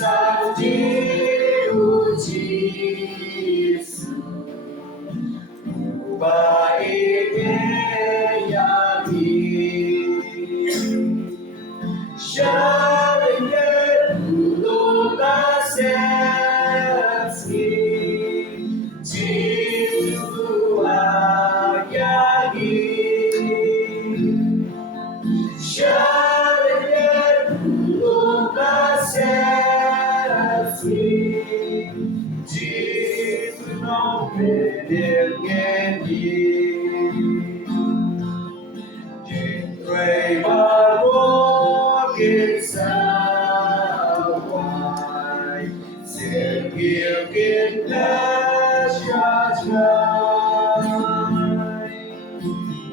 sang diuji Yesus, baiknya yakin. Syarikat dulu kasih jiwa yakin. Syarikat dulu kasih jiwa bedengeni. Pray baru kita wai, segil kita syajai,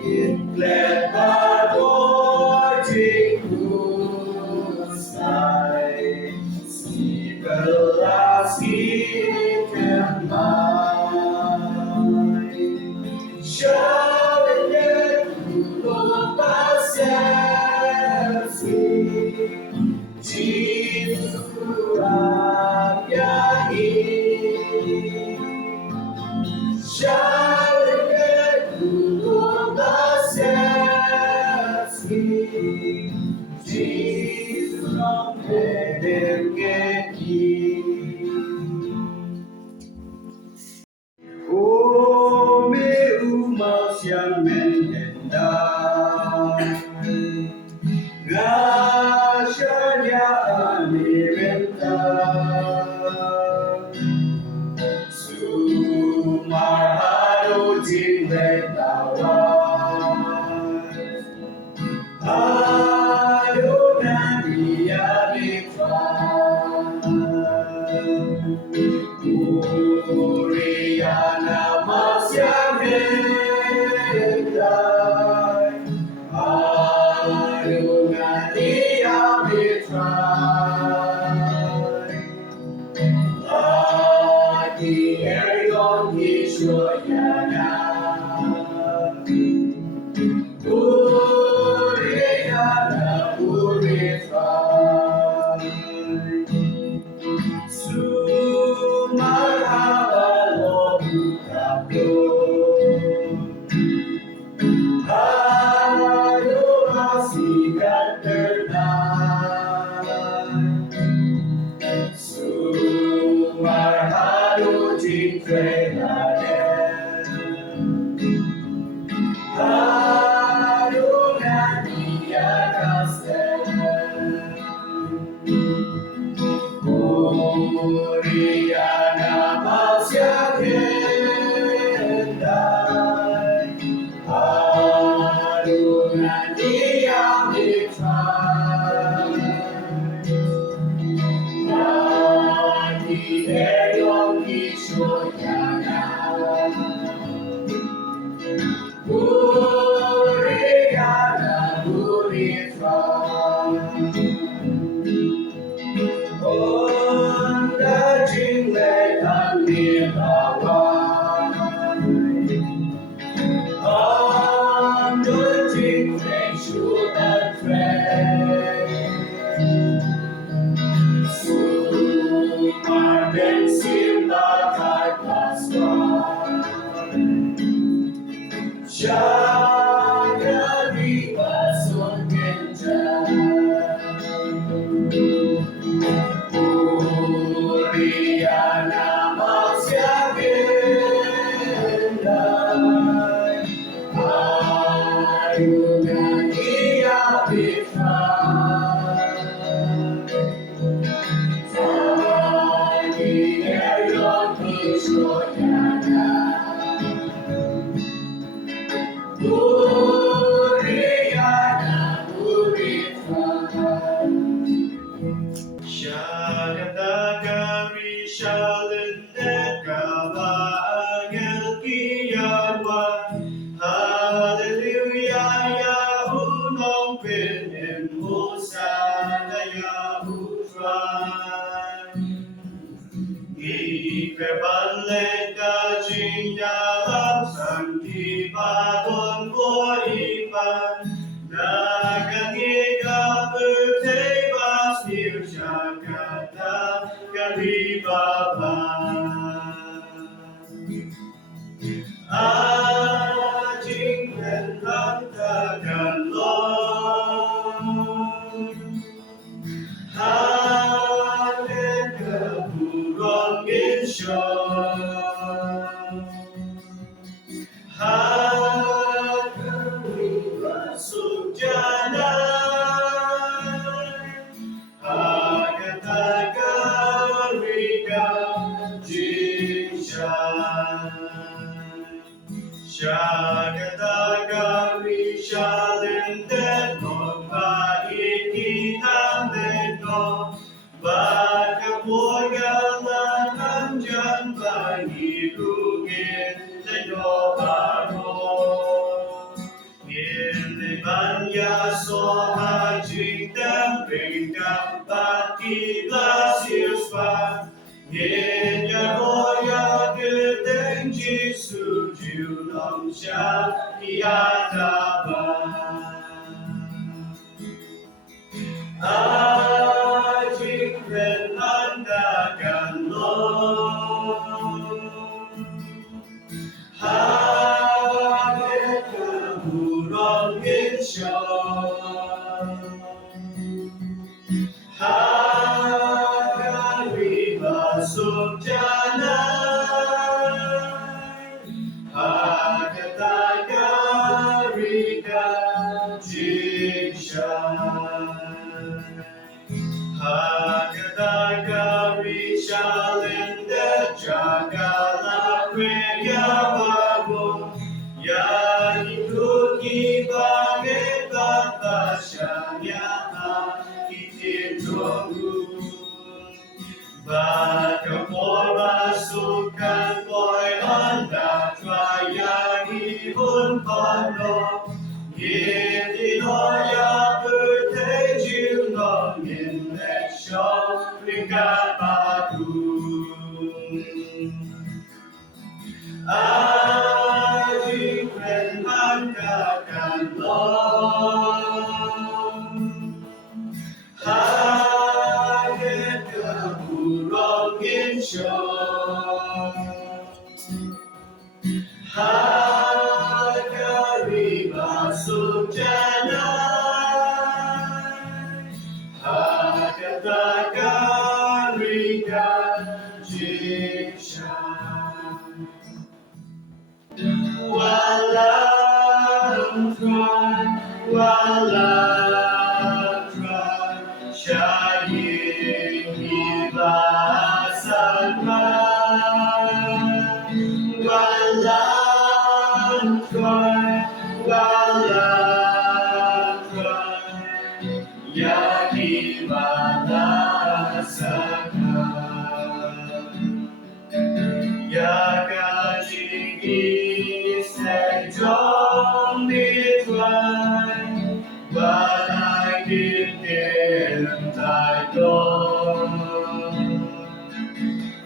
iklet baru dikusai, si belas kita mai. Syarikat dulu jiwa yakin. Syarikat dulu jiwa bedengeni. Oh, meu mal siang menendang, ngasanya menentang, sumar hadu jingle tawan, adunan dia mikwan, Kuriana masya hendai, adungan dia mitrai, lagi erion hisyoyana, Kuriana mitrai. Sumarhaba kablo, adorasikan ternang. Sumarhadu jingkreladen, adungan dia kasen. Kuriana masya hendai, adungan dia mitrai, lagi erion hisyoyana, Kuriana mitrai. Onda jingle tanirawan, onda jingle sudah trend, sumar bensin bakal paswan, jaga di pasun kencan. Kuriana masya hendai, adungan dia mitrai, lagi erion hisyoyana, Kuriana mitrai. Shagadagari Shalindekava Angel Kiyawa, Hallelujah Yahunong Pinin Hosana Yahutrai. Ikebaleka Jinyalam Santi Bagon Boipan, Nagangiga Putebas Nirjaka. kata kami Bapa. Ajing dan hantakan Lord, Hanen keburong insyong, Hakami masuk jalan, Hagatagariga jinshan. Shagatagari shalenden no paikitang deno, Bagapogalan nandiyan pahilugin deno aro. Iliban yaso hajing dambing kapat kilasius pa, Yenya hoya gedeng Jisu julong siya iadaban. Ajing ren handakan Lord, Haget keburong insyong, Hagari masuk jalan, Hagatagari jinshan. Hagatagari shalende jagala kweya bago, Ya ikuti bagai batasnya ititogu. Bagapor masukan boy anda traya ihun pano, Yiti noya berteju nongin leksyon ringkat badung. Ajing ren handakan Lord, Haget keburong insyong, Hagari masuk jalan, Hagatagari jinshan. Walang try, Syahid ibasan man. Walang try, Ya dimalasakan, Ya kajiki sejong ditwai, Balai kitim taidong,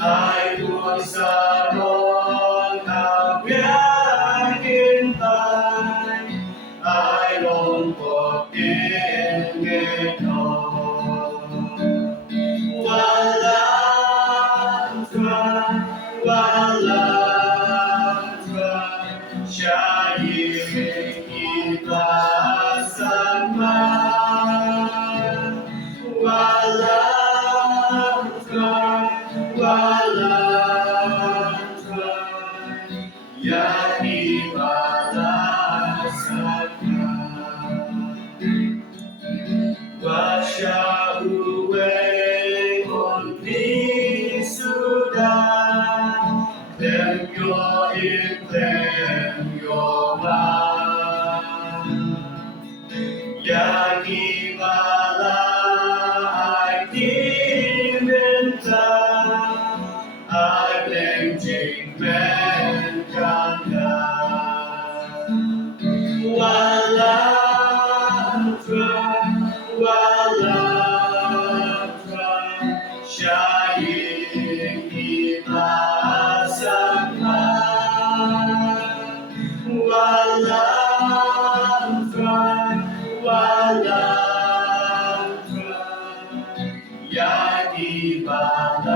Ai buon saron kabian kintai, Ai longkot kingenon. Walang try, Syahid ibasan man. Walang try, Ya dimalasakan. Wasya uwe konti sudah, Dem yo iklem yo man, Ya gimala ai diminta, Ai bleng jing men kanda. Walang try, Syahid ibasan man. Walang try, Ya dibalas